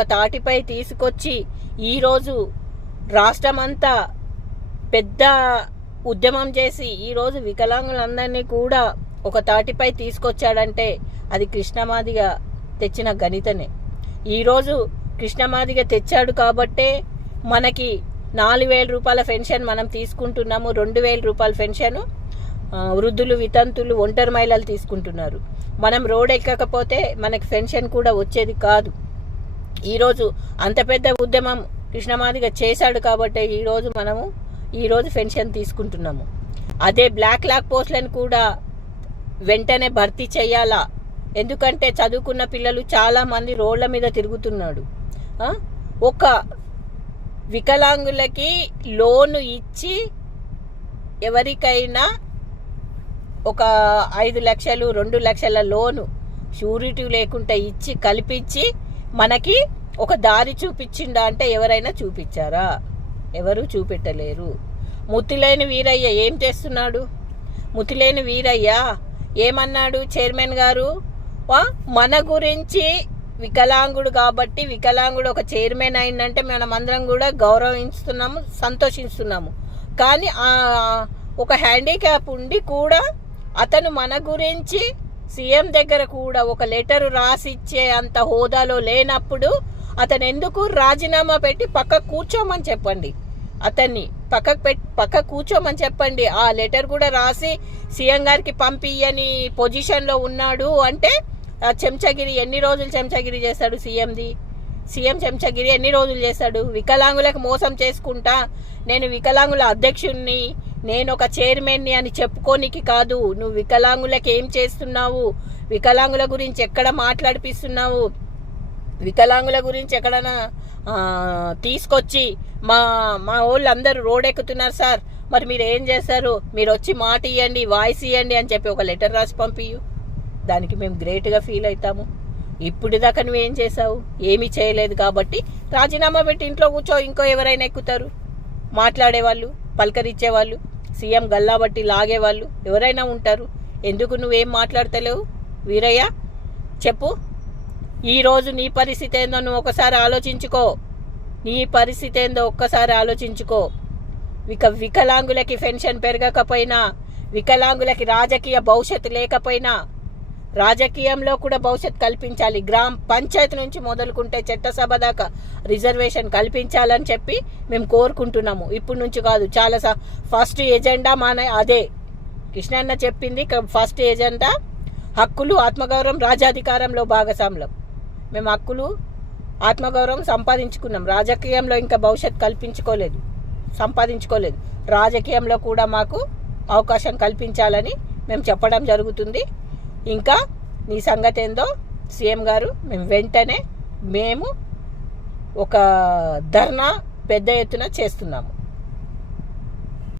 ఒక తాటిపై తీసుకొచ్చి ఈరోజు రాష్ట్రమంతా పెద్ద ఉద్యమం చేసి ఈరోజు వికలాంగులందరినీ కూడా ఒక తాటిపై తీసుకొచ్చాడంటే అది కృష్ణమాదిగ తెచ్చిన గణితనే. ఈరోజు కృష్ణమాదిగ తెచ్చాడు కాబట్టే మనకి 4,000 రూపాయల పెన్షన్ మనం తీసుకుంటున్నాము. 2,000 రూపాయల పెన్షన్ వృద్ధులు, వితంతులు, ఒంటరి మహిళలు తీసుకుంటున్నారు. మనం రోడ్ ఎక్కకపోతే మనకి పెన్షన్ కూడా వచ్చేది కాదు. ఈరోజు అంత పెద్ద ఉద్యమం కృష్ణమాదిగ చేశాడు కాబట్టి ఈరోజు పెన్షన్ తీసుకుంటున్నాము. అదే బ్లాక్ పోస్టులను కూడా వెంటనే భర్తీ చేయాలా. ఎందుకంటే చదువుకున్న పిల్లలు చాలామంది రోడ్ల మీద తిరుగుతున్నాడు. ఒక వికలాంగులకి లోను ఇచ్చి ఎవరికైనా ఒక 5 లక్షలు 2 లక్షల లోను షూరిటీ లేకుండా ఇచ్చి కల్పించి మనకి ఒక దారి చూపించిండా అంటే ఎవరైనా చూపించారా? ఎవరు చూపెట్టలేరు. ముత్తిలేని వీరయ్య ఏం చేస్తున్నాడు? ముత్తిలేని వీరయ్య ఏమన్నాడు? చైర్మన్ గారు మన గురించి వికలాంగుడు కాబట్టి వికలాంగుడు ఒక చైర్మన్ అయిందంటే మనం అందరం కూడా గౌరవిస్తున్నాము, సంతోషిస్తున్నాము. కానీ ఒక హ్యాండిక్యాప్ ఉండి కూడా అతను మన గురించి సీఎం దగ్గర కూడా ఒక లెటర్ రాసిచ్చే అంత హోదాలో లేనప్పుడు అతను ఎందుకు రాజీనామా పెట్టి పక్క కూర్చోమని చెప్పండి. అతన్ని పక్క కూర్చోమని చెప్పండి. ఆ లెటర్ కూడా రాసి సీఎం గారికి పంపియని పొజిషన్లో ఉన్నాడు అంటే చెంచగిరి ఎన్ని రోజులు చెంచగిరి చేశాడు? సీఎం చెంచగిరి ఎన్ని రోజులు చేశాడు? వికలాంగులకు మోసం చేసుకుంటా నేను వికలాంగుల అధ్యక్షుడిని, నేను ఒక చైర్మన్ని అని చెప్పుకోనికి కాదు. నువ్వు వికలాంగులకు ఏం చేస్తున్నావు? వికలాంగుల గురించి ఎక్కడ మాట్లాడిపిస్తున్నావు? వికలాంగుల గురించి ఎక్కడైనా తీసుకొచ్చి మా వాళ్ళు అందరూ రోడ్ ఎక్కుతున్నారు సార్, మరి మీరు ఏం చేస్తారు? మీరు వచ్చి మాట ఇవ్వండి, వాయిస్ ఇవ్వండి అని చెప్పి ఒక లెటర్ రాసి పంపియు. దానికి మేము గ్రేట్గా ఫీల్ అవుతాము. ఇప్పుడు దాకా నువ్వేం చేసావు? ఏమీ చేయలేదు కాబట్టి రాజీనామా పెట్టి ఇంట్లో కూర్చో. ఇంకో ఎవరైనా ఎక్కుతారు మాట్లాడేవాళ్ళు, పలకరించేవాళ్ళు, సీఎం గల్లా బట్టి లాగేవాళ్ళు ఎవరైనా ఉంటారు. ఎందుకు నువ్వేం మాట్లాడతలేవు వీరయ్య? చెప్పు. ఈరోజు నీ పరిస్థితి ఏందో నువ్వు ఒకసారి ఆలోచించుకో. నీ పరిస్థితి ఏందో ఒక్కసారి ఆలోచించుకో. వికలాంగులకి పెన్షన్ పెరగకపోయినా, వికలాంగులకి రాజకీయ భవిష్యత్తు లేకపోయినా, రాజకీయంలో కూడా భవిష్యత్తు కల్పించాలి. గ్రామ పంచాయతీ నుంచి మొదలుకుంటే చట్టసభ దాకా రిజర్వేషన్ కల్పించాలని చెప్పి మేము కోరుకుంటున్నాము. ఇప్పటి నుంచి కాదు, చాలా ఫస్ట్ ఎజెండా అదే కృష్ణన్న చెప్పింది. ఫస్ట్ ఎజెండా హక్కులు, ఆత్మగౌరవం, రాజాధికారంలో భాగస్వామ్యం. మేము హక్కులు, ఆత్మగౌరవం సంపాదించుకున్నాం. రాజకీయంలో ఇంకా భవిష్యత్తు సంపాదించుకోలేదు. రాజకీయంలో కూడా మాకు అవకాశం కల్పించాలని మేము చెప్పడం జరుగుతుంది. ఇంకా నీ సంగతి ఏందో సీఎం గారు మేము ఒక ధర్నా పెద్ద ఎత్తున చేస్తున్నాము.